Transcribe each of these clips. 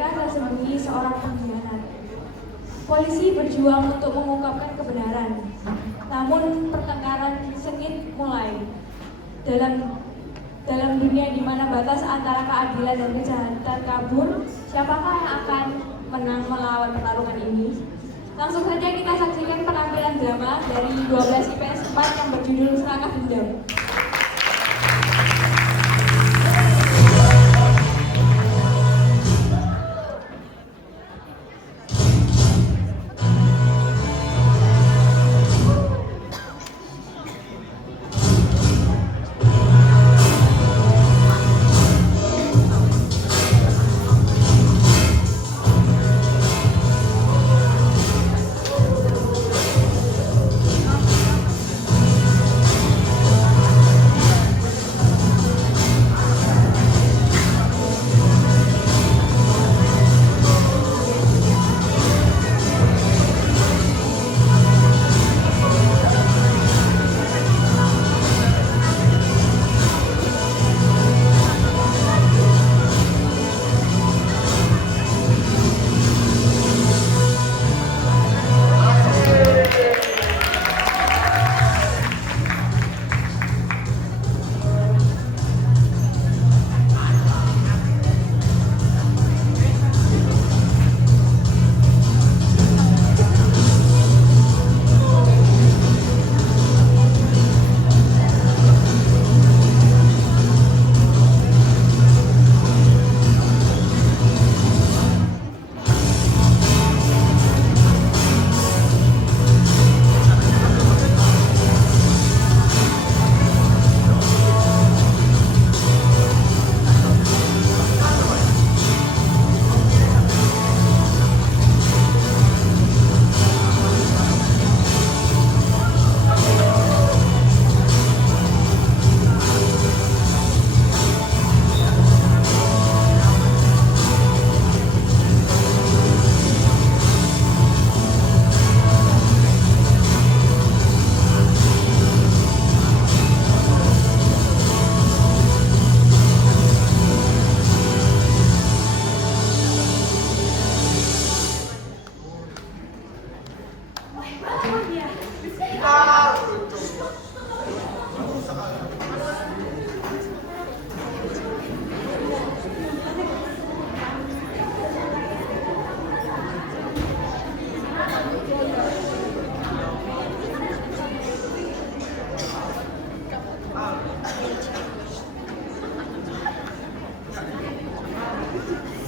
mereka tersembunyi seorang pengkhianat. Polisi berjuang untuk mengungkapkan kebenaran, namun pertengkaran sengit mulai. Dalam dunia di mana batas antara keadilan dan kejahatan kabur, siapakah yang akan menang melawan pertarungan ini? Langsung saja kita saksikan penampilan drama dari 12 IPS 4 yang berjudul Selangkah Dendam.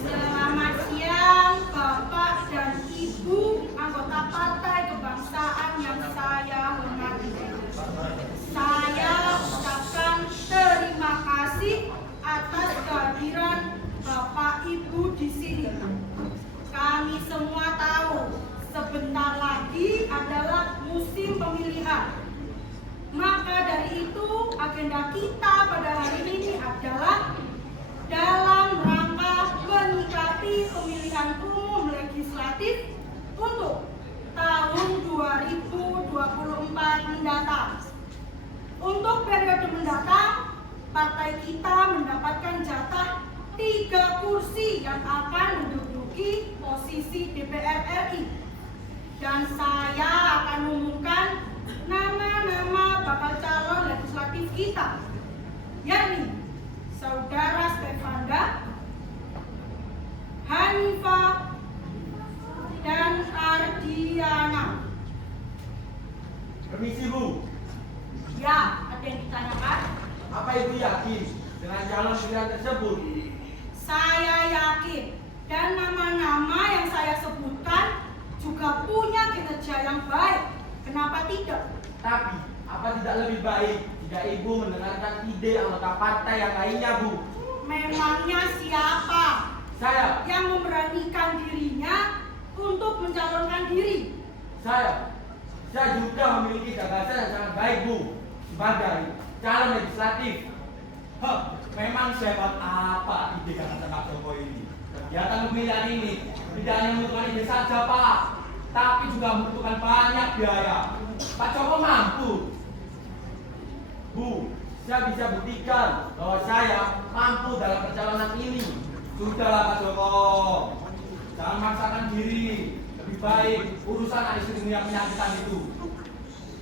Selamat siang, Bapak dan Ibu anggota Partai Kebangsaan yang saya hormati. Saya ucapkan terima kasih atas kehadiran Bapak Ibu di sini. Kami semua tahu sebentar lagi adalah musim pemilihan. Maka dari itu agenda kita pada hari ini adalah dalam rangka menyikapi pemilihan umum legislatif untuk tahun 2024 mendatang. Untuk periode mendatang, partai kita mendapatkan jatah 3 kursi yang akan menduduki posisi DPR RI. Dan saya akan mengumumkan nama-nama bakal calon legislatif kita, yakni Saudara Stefanda, Hanifah, dan Ardiana. Permisi, Bu. Ya, ada yang ditanyakan? Apa Ibu yakin dengan calon pilihan tersebut? Saya yakin, dan nama-nama yang saya sebutkan juga punya kinerja yang baik. Kenapa tidak? Tapi, apa tidak lebih baik jika Ibu mendengarkan ide anggota partai yang lainnya, Bu? Memangnya siapa Saya. yang memberanikan dirinya untuk mencalonkan diri? Saya juga memiliki gagasan yang sangat baik, Bu, sebagai calon legislatif. Memang sehebat apa ide gagasan Pak Joko ini? Kegiatan pemilihan ini tidak hanya membutuhkan ide saja, Pak, tapi juga membutuhkan banyak biaya. Pak Joko mampu. Bu, saya bisa buktikan bahwa saya mampu dalam perjalanan ini. Sudahlah Pak Joko, Jangan maksakan diri. Lebih baik urusan anak istrimu yang penyakitan itu.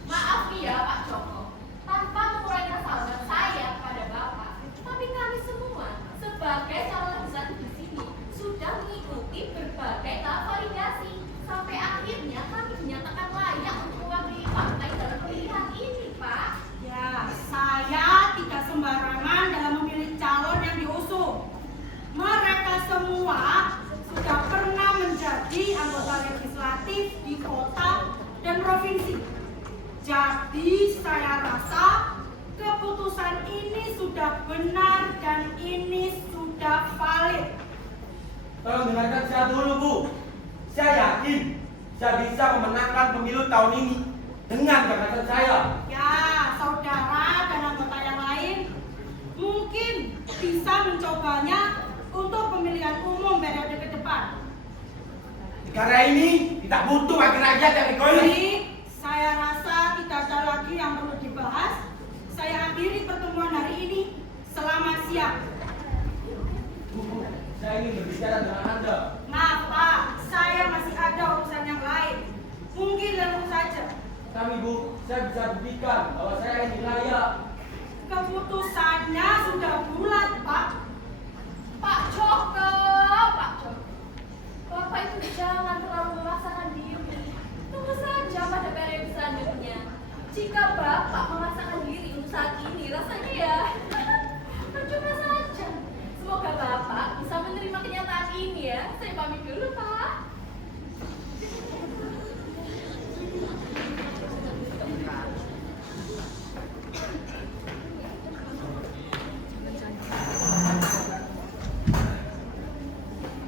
Maaf ya Pak Joko, tanpa mengurangi rasa hormat saya kepada Bapak, tapi kami semua sebagai calon legislatif di sini sudah mengikuti berbagai tahap validasi sampai akhirnya kami dinyatakan layak untuk mewakili partai dalam pemilihan ini, Pak. Ya, saya tidak sembarangan dalam memilih calon yang diusung. Mereka semua sudah pernah menjadi anggota legislatif di kota dan provinsi. Jadi saya rasa keputusan ini sudah benar dan ini sudah valid. Tolong dengarkan saya dulu, Bu. Saya yakin saya bisa memenangkan pemilu tahun ini dengan gagasan saya. Ya, saudara dan anggota yang lain mungkin bisa mencobanya untuk pemilihan umum periode ke depan. Negara ini tidak butuh wakil rakyat yang egois. Jadi, saya rasa tidak ada lagi yang perlu dibahas. Saya akhiri pertemuan hari ini. Selamat siang. Bu, saya ingin berbicara dengan Anda. Maaf Pak, saya masih ada urusan yang lain. Mungkin lalu saja. Kami, Bu, saya bisa buktikan bahwa saya ini layak. Keputusannya sudah bulat, Pak. Pak Joko, Bapak itu jangan terlalu memaksakan diri. Tunggu saja pada periode selanjutnya. Jika Bapak memaksakan diri untuk saat ini, rasanya ya percuma saja. Semoga Bapak bisa menerima kenyataan ini ya. Saya pamit dulu, Pak.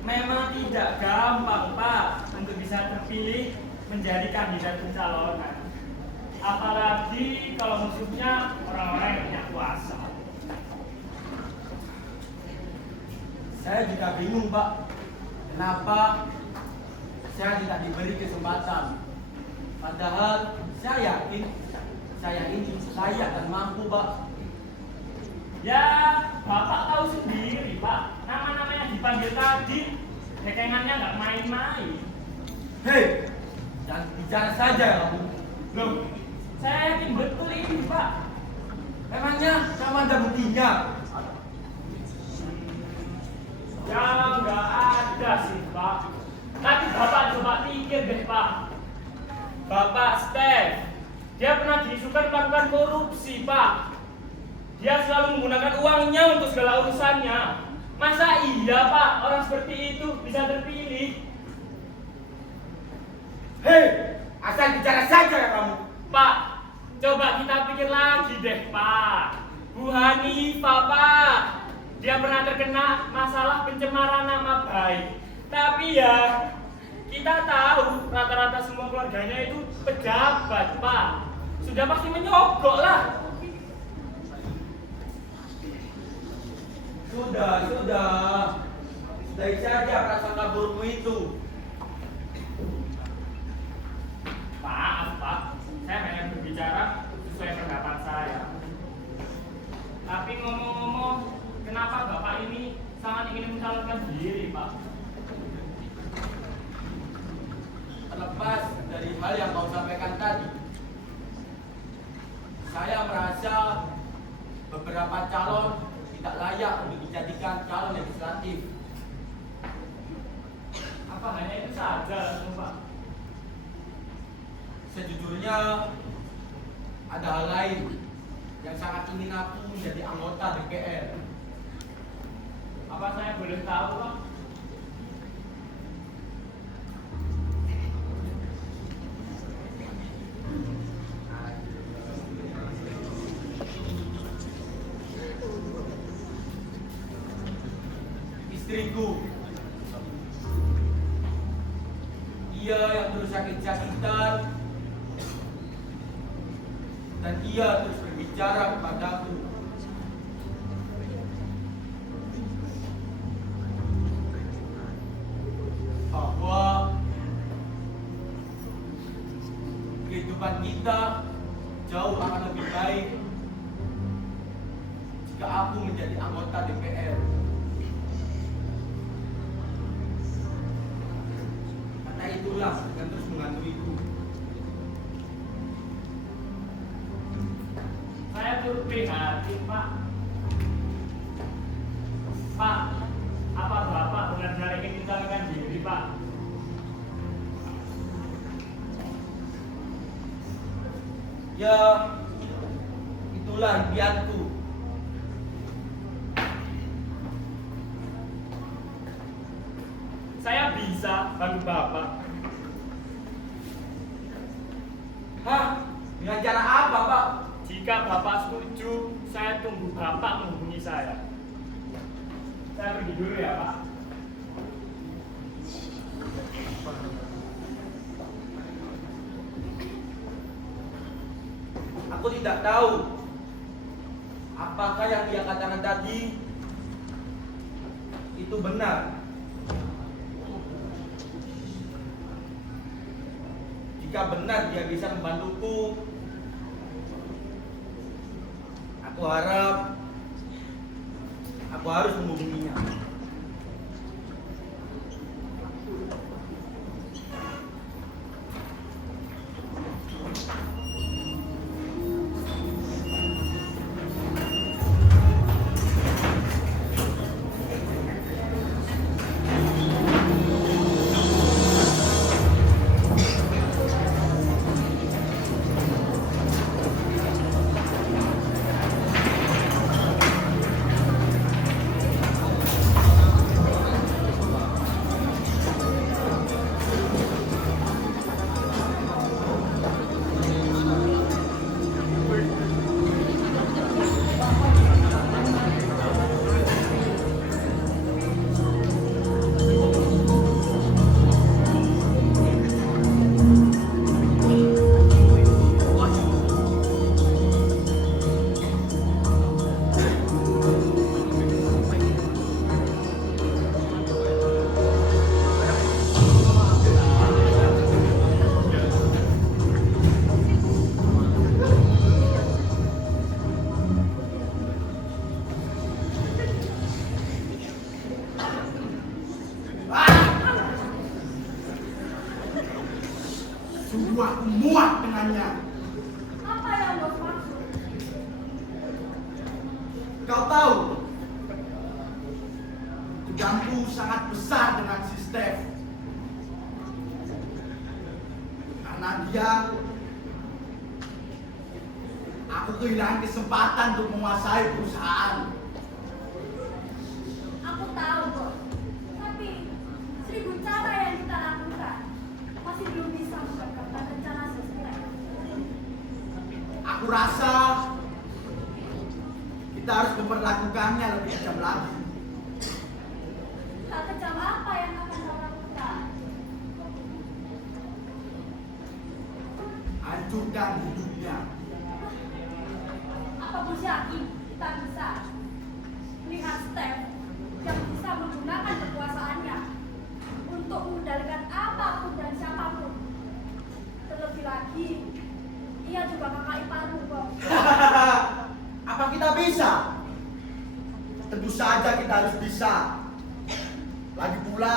Memang tidak gampang, Pak, untuk bisa terpilih menjadi kandidat pencalonan. Apalagi kalau musuhnya orang-orang yang punya kuasa. Saya juga bingung, Pak. Kenapa saya tidak diberi kesempatan? Padahal saya yakin saya ini layak dan mampu, Pak. Ya, Bapak tahu sendiri, Pak. Nama-nama yang dipanggil tadi, kekengannya nggak main-main. Hei, jangan bicara saja ya, kamu. Loh, saya yakin betul ini, Pak. Memangnya kamu ada buktinya? Ya, nggak ada sih, Pak. Tapi Bapak coba pikir deh, Pak. Bapak Steph, dia pernah diisukan melakukan korupsi, Pak. Dia selalu menggunakan uangnya untuk segala urusannya. Masa iya, Pak, orang seperti itu bisa terpilih? Hei, asal bicara saja ya kamu. Pak, coba kita pikir lagi deh, Pak. Bu Hanifah, Pak. Dia pernah terkena masalah pencemaran nama baik. Tapi ya, kita tahu rata-rata semua keluarganya itu pejabat, Pak. Sudah pasti menyogok lah. Sudah. Sudahi saja prasangka burukmu itu. Maaf, Pak. Saya hanya berbicara sesuai pendapat saya. Tapi ngomong-ngomong, kenapa Bapak ini sangat ingin mencalonkan diri, Pak? Terlepas dari hal yang kau sampaikan tadi, saya merasa beberapa calon tidak layak untuk dijadikan calon legislatif. Apa hanya itu saja langsung, Pak? Sejujurnya ada hal lain yang sangat ingin aku menjadi anggota DPR. Apa saya boleh tahu, Pak? Istriku, ia yang terus sakit-sakitan dan ia terus berbicara kepadaku. Bahwa kehidupan kita jauh akan lebih baik jika aku menjadi anggota DPR. pulang dan terus mengantuiku. Saya turut prihatin, Pak. Pak, apa Bapak benar-benar ingin mencalonkan diri, Pak? Ya, itulah impianku. Saya bisa bantu Bapak. Hah? Dengan cara apa, Pak? Jika Bapak setuju, saya tunggu Bapak menghubungi saya. Saya pergi dulu ya, Pak. Aku tidak tahu apakah yang dia katakan tadi itu benar. Jika benar dia bisa membantuku, aku harap aku harus menghubunginya. Sungguh aku muak dengannya. Apa yang bos maksud? Kau tahu, tujuanku sangat besar dengan si Steph. Karena dia, aku kehilangan kesempatan untuk menguasai perusahaan. Aku tahu bos. Tapi 1000 cara yang kita lakukan masih belum bisa menggagalkan rencana sistem. Aku rasa kita harus memperlakukannya lebih kejam lagi. Tak kejam apa yang akan kau lakukan? Hancurkan hidupnya. Apa bos yakin kita bisa melihat Steph yang bisa menggunakan kekuasaannya untuk mengendalikan apapun dan siapapun? Terlebih lagi, ia juga kakak iparmu kok. Apa kita bisa? Tentu saja kita harus bisa. Lagi pula,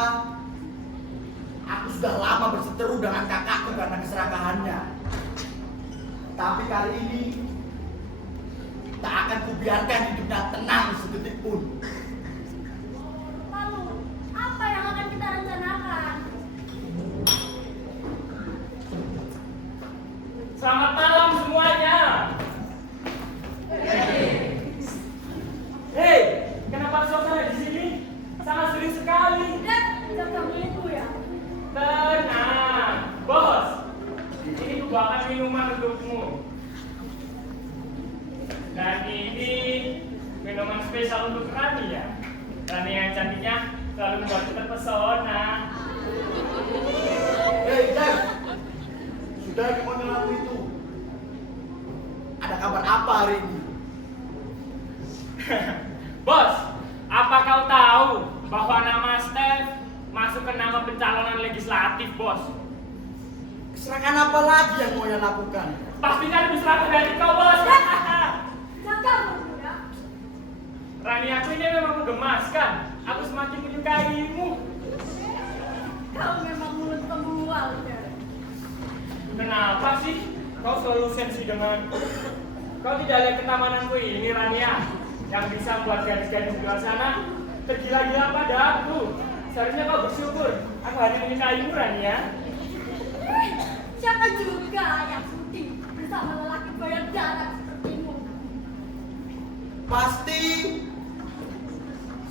aku sudah lama berseteru dengan kakakku karena keserakahannya. Tapi kali ini, tak akan kubiarkan hidupnya tenang sedetik pun. Lalu, apa yang akan kita rencanakan? Selamat malam semuanya. Hei, kenapa suasana di sini sangat seru sekali? Dan jaga mulutmu ya. Tenang, bos. Ini kubawakan minuman untukmu. Dan ini minuman spesial untuk Rani ya. Rani yang cantiknya selalu membuatku terpesona. Hei, Jack! Sudah di mobil aku itu. Ada kabar apa hari ini? Bos, apa kau tahu bahwa nama Steph masuk ke nama pencalonan legislatif, bos? Keserakahan apa lagi yang mau lakukan? Pastinya lebih seraka dari kau, bos. Jaga mulutmu ya. Rani aku ini memang menggemaskan. Aku semakin menyukaimu. Kau memang mulut pembual, Dad. Kenapa sih kau selalu sensi dengan... Kau tidak lihat ketamananku ini, Rania, yang bisa membuat gadis-gadis di luar sana tergila-gila pada aku. Seharusnya kau bersyukur aku hanya menyukaimu, Rania. Siapa juga yang sudi bersama lelaki bayar darah sepertimu? Pasti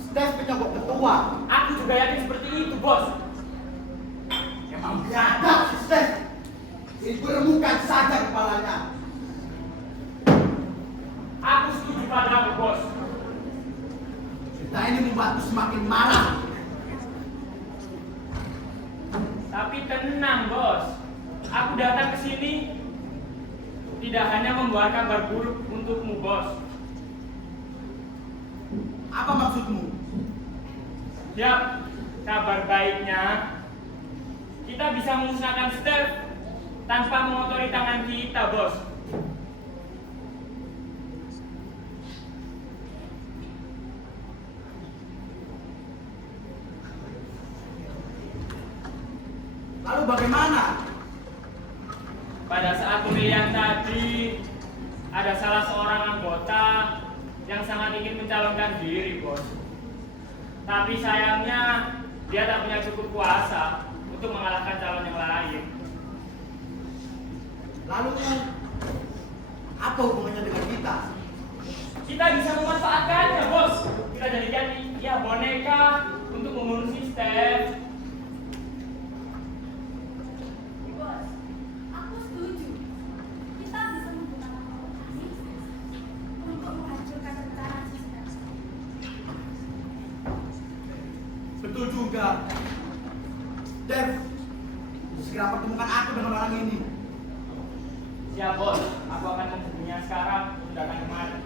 Steph penyogok ketua. Aku juga yakin seperti itu, bos. Emang biadab si Steph. Ibu remukan saja kepalanya. Aku setuju padamu, bos. Kita ini membuatku semakin marah. Tapi tenang, bos. Aku datang ke sini tidak hanya membawa kabar buruk untukmu, bos. Apa maksudmu? Ya, kabar baiknya kita bisa memusnahkan Steph tanpa mengotori tangan kita, bos. Lalu bagaimana? Pada saat pemilihan tadi, ada salah seorang anggota yang sangat ingin mencalonkan diri, bos. Tapi sayangnya, dia tak punya cukup kuasa untuk mengalahkan calon yang lain. Lalu apa hubungannya dengan kita? Kita bisa memanfaatkannya, bos. Kita jadikan dia boneka untuk membunuh si Steph. Bos, aku setuju. Kita bisa menggunakan provokasi untuk menghancurkan rencana sistem. Betul juga. Dev, segera pertemukan aku dengan orang ini. Siap, bos. Aku akan menghubunginya sekarang untuk datang kemari.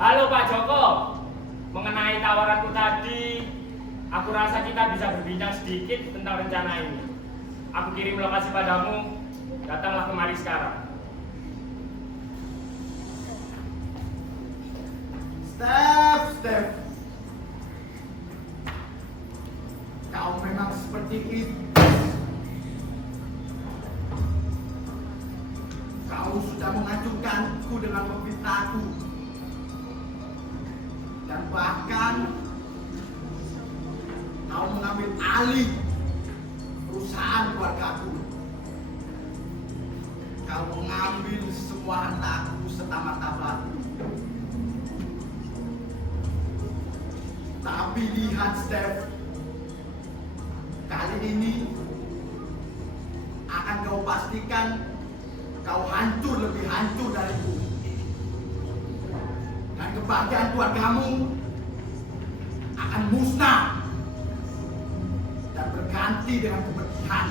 Halo Pak Joko, mengenai tawaranku tadi, aku rasa kita bisa berbincang sedikit tentang rencana ini. Aku kirim lokasi padamu, datanglah kemari sekarang. Steph. Kau memang seperti itu. Kau sudah mengacungkanku dengan memfitnahku. Dan bahkan kau mengambil alih perusahaan keluargaku. Kau mengambil semua hartaku serta martabatku. Tapi lihat Steph, kali ini akan kau pastikan kau hancur lebih hancur dariku. Dan kebahagiaan keluargamu akan musnah dan berganti dengan kepedihan.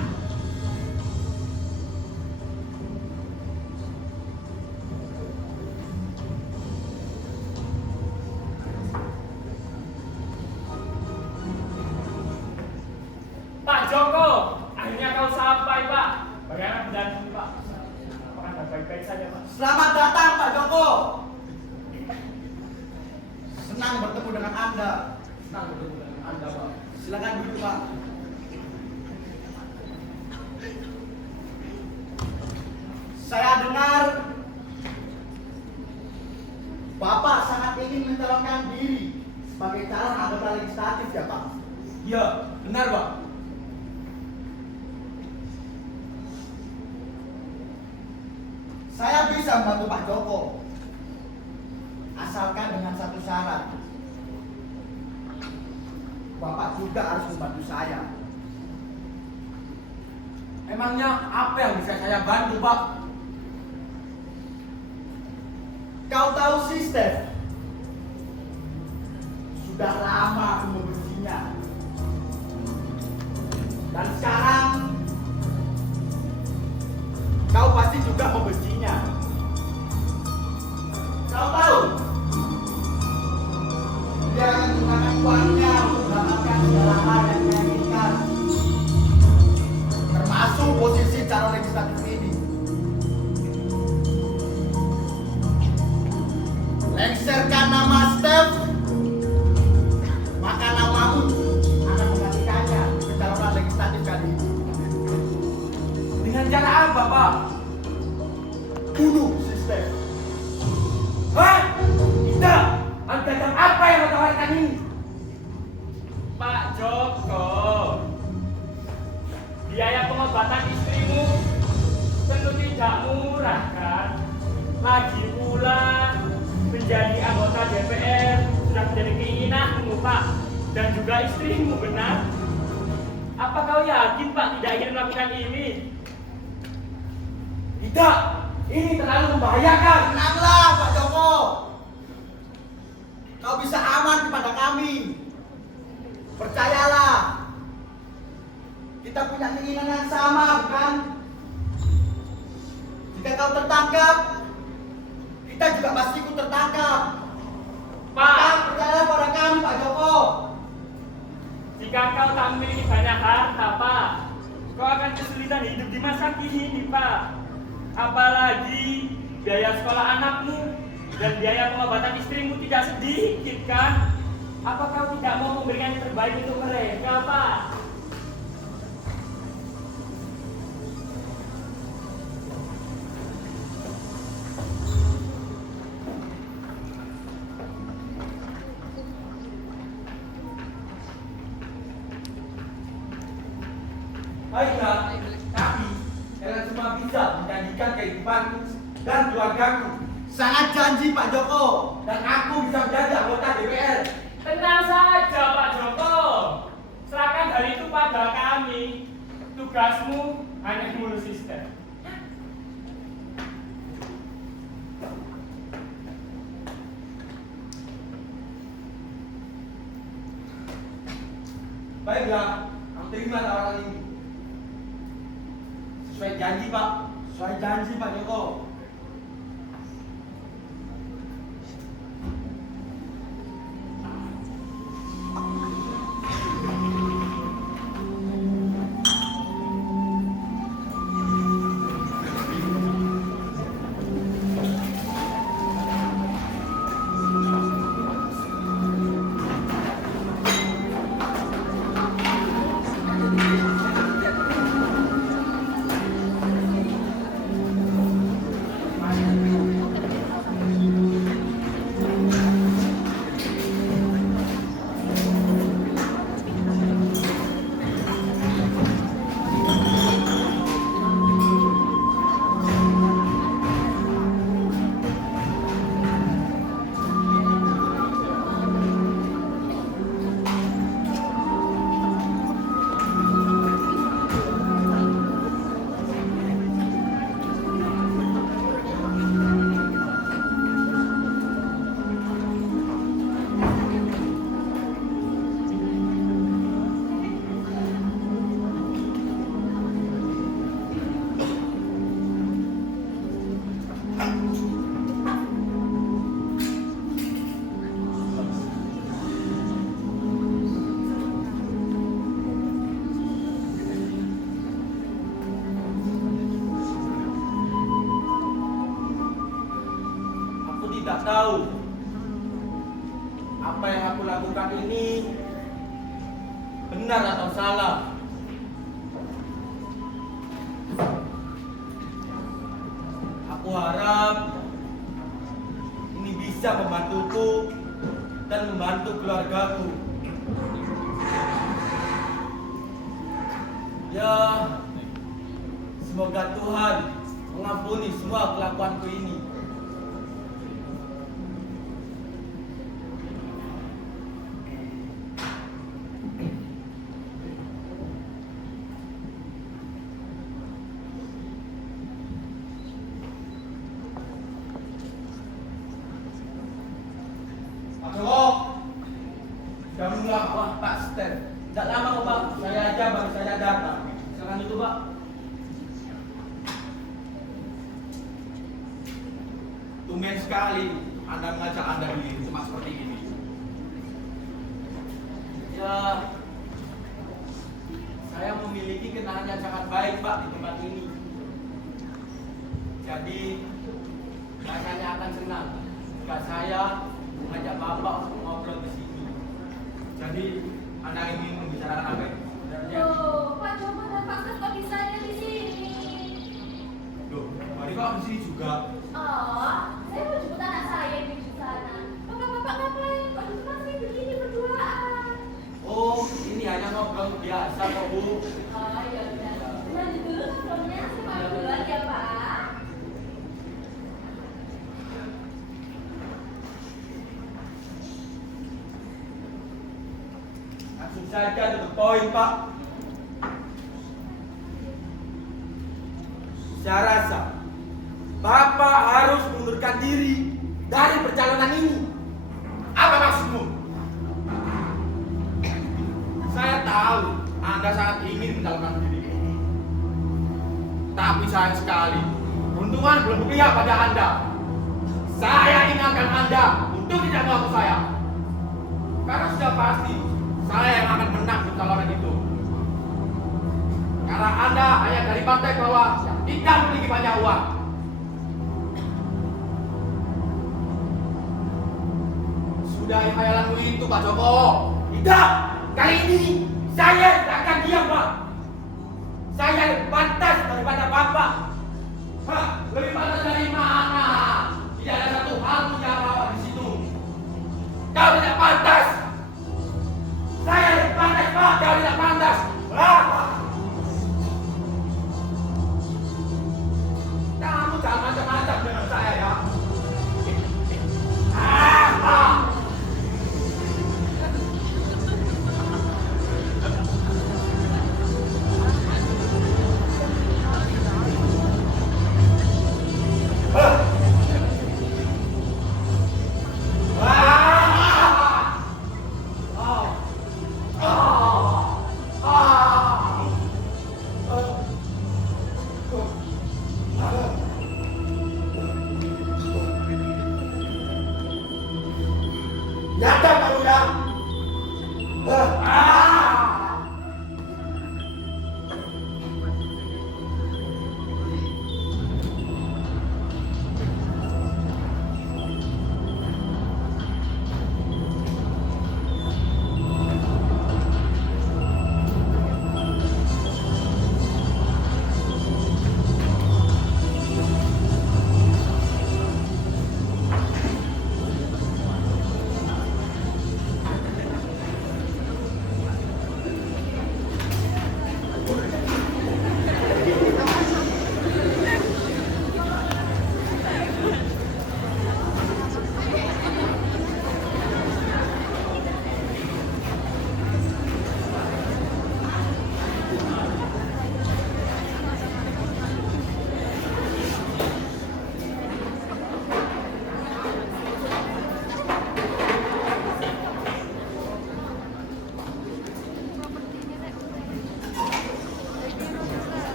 Pak Joko, akhirnya kau sampai, Pak. Bagaimana perjalanan, Pak? Apakah baik-baik saja, Pak? Selamat datang Pak Joko. Senang bertemu dengan Anda. Pak. Silakan duduk Pak. Saya dengar Bapak sangat ingin mencalonkan diri sebagai calon anggota legislatif ya Pak? Iya, benar Pak. Saya bisa membantu Pak Joko, asalkan dengan satu syarat. Bapak juga harus membantu saya. Emangnya apa yang bisa saya bantu Pak? Kau tahu si Steph? Sudah lama aku membencinya. Dan sekarang kau pasti juga membencinya. Kau tahu? Dia akan menggunakan uangnya untuk mendapatkan segala hal yang dia inginkan. Termasuk posisi calon legislatif ini. lengserkan nama Steph, maka namamu akan menggantikannya pencalonan legislatif kali ini. Dengan cara apa, Pak? Bunuh si Steph. Hah? Tidak. Ancaman apa yang kau tawarkan ini? Pak Joko, biaya pengobatan istrimu tentu tidak murah kan? Lagi pula menjadi anggota DPR sudah menjadi keinginanmu Pak, dan juga istrimu, benar? Apa kau yakin Pak tidak ingin melakukan ini? Tidak. Ini terlalu membahayakan. Tenanglah Pak Joko. Kau bisa aman kepada kami. Percayalah. Kita punya keinginan yang sama, bukan? Jika kau tertangkap, kita juga pasti ikut tertangkap. Pak, Percayalah pada kami, Pak Joko. jika kau tak memiliki banyak harta Pak, kau akan kesulitan hidup di masa kini Pak. Apalagi biaya sekolah anakmu dan biaya pengobatan istrimu tidak sedikit kan? Apa kau tidak mau memberikan yang terbaik untuk mereka Pak? Baiklah, tapi kalian semua bisa menjanjikan kehidupanku dan keluargaku. Sangat janji Pak Joko. Dan aku bisa menjadi anggota DPR. Tenang saja Pak Joko, serahkan hal itu pada kami. Tugasmu hanya ngurus sistem. Baiklah, aku terima tawaran ini. Sesuai janji, Pak. Sesuai janji Pak Joko. Tidak tahu apa yang aku lakukan ini benar atau salah. Aku harap ini bisa membantuku dan membantu keluargaku. Ya, semoga Tuhan mengampuni semua kelakuanku ini. Pak Steph, tidak lama kok Pak, saya aja baru saja datang. Silakan itu Pak. Tumben sekali Anda mengajak Anda di tempat seperti ini. Ya, saya memiliki kenangan yang sangat baik Pak di tempat ini. Jadi rasanya akan senang jika saya mengajak Bapak untuk ngobrol di sini. Jadi, Anda ingin membicarakan apa ini? Sebenarnya, Loh, Pak Joko dan Pak Stef kok bisa ada di sini? loh, Mari kok di sini juga. Oh, saya mau jemput anak saya di sana. Bapak-bapak ngapain? Kok di tempat saya begini berduaan? Oh, ini hanya ngobrol biasa kok, Bu. Oh, ya udah. Lanjut dulu ngobrolnya. Saya pamit duluan ya, Pak. Langsung saja to the point, Pak. Saya rasa Bapak harus mengundurkan diri dari perjalanan ini. Apa maksudmu? Saya tahu Anda sangat ingin mencalonkan diri. Tapi sayang sekali, keuntungan belum berpihak pada Anda. Saya ingatkan Anda untuk tidak melakukan saya. Karena sudah pasti saya yang akan menang pencalonan itu. Karena Anda hanya dari partai bawah yang tidak memiliki banyak uang. Sudah khayalanmu itu, Pak Joko. Tidak, kali ini saya tidak akan diam, Pak. Saya lebih pantas daripada Bapak. Hah, lebih pantas dari mana? Tidak ada satu hal pun yang bawa di situ. Kau tidak pantas. Saya lebih pantas, Pak. Kau tidak pantas. Bapak. Kamu jangan macam-macam dengan saya ya. Nyata kamu ya.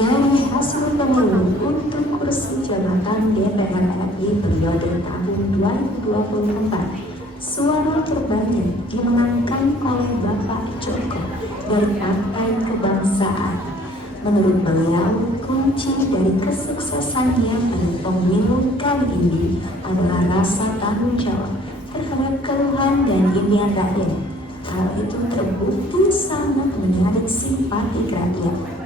Dari hasil pemilu untuk kursi jabatan DPR RI periode tahun 2024, suara terbanyak dimenangkan oleh Bapak Joko dari Partai Kebangsaan. Menurut beliau, kunci dari kesuksesannya pada pemilu kali ini adalah rasa tanggung jawab terhadap keluhan dan impian rakyat. Hal itu terbukti sangat menarik simpati rakyat.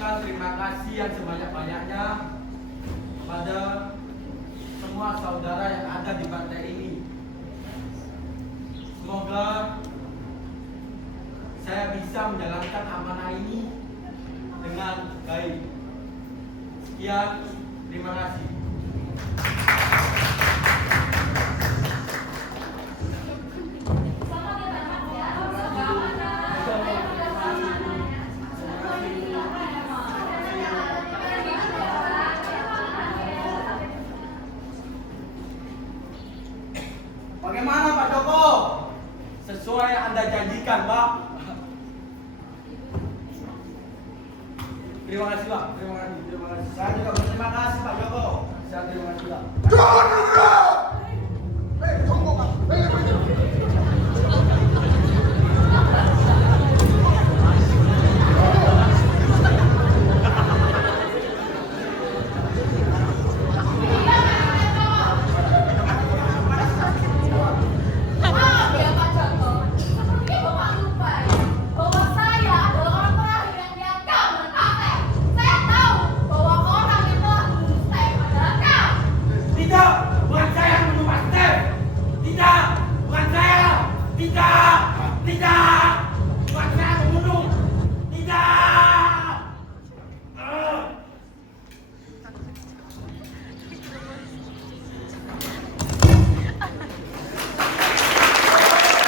mengucapkan terima kasih yang sebanyak-banyaknya kepada semua saudara yang ada di pantai ini. Semoga saya bisa menjalankan amanah ini dengan baik. Sekian, terima kasih. Bagaimana Pak Joko? Sesuai yang Anda janjikan, Pak. Terima kasih, Pak. Terima kasih. Saya juga berterima kasih Pak Joko. Saya terima kasih, Pak.